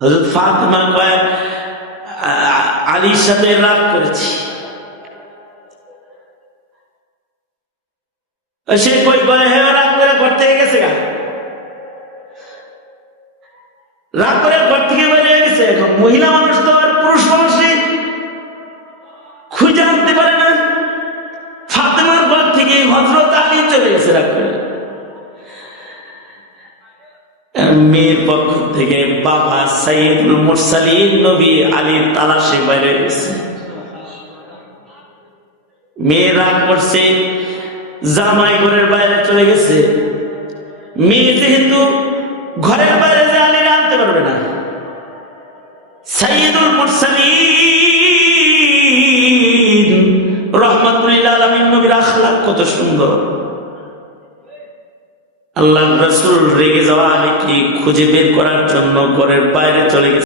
হযরত ফাতেমা কয় আলীর সাথে রাগ করেছি। সে কই বলে হে রাগ করে ঘর থেকে গেছে গা, রাগ করে ঘর থেকে বেরিয়ে গেছে। এখন মহিলা মানুষ তো আর পুরুষ মানুষই খুঁজে আনতে পারে না। ফাতেমার ঘর থেকে হযরত আলী চলে গেছে রাগ করে। মেয়ের পক্ষ থেকে বাবা সাইয়্যিদুল মুরসালিন নবী আলীর তালাশে বাইরে গেছে। মেয়ে রাগ করছে, জামাই ঘরের বাইরে চলে গেছে। মেয়ে যেহেতু ঘরের বাইরে যে আলীর আনতে পারবে না, সাইয়্যিদুল মুরসালিন রাহমাতুল লিল আলামিন নবীর আখলাক কত সুন্দর। আল্লাহর রাসূল রেগে যাওয়া আলীকে খুঁজে বের করার জন্য ঘরের বাইরে চলে গেছে।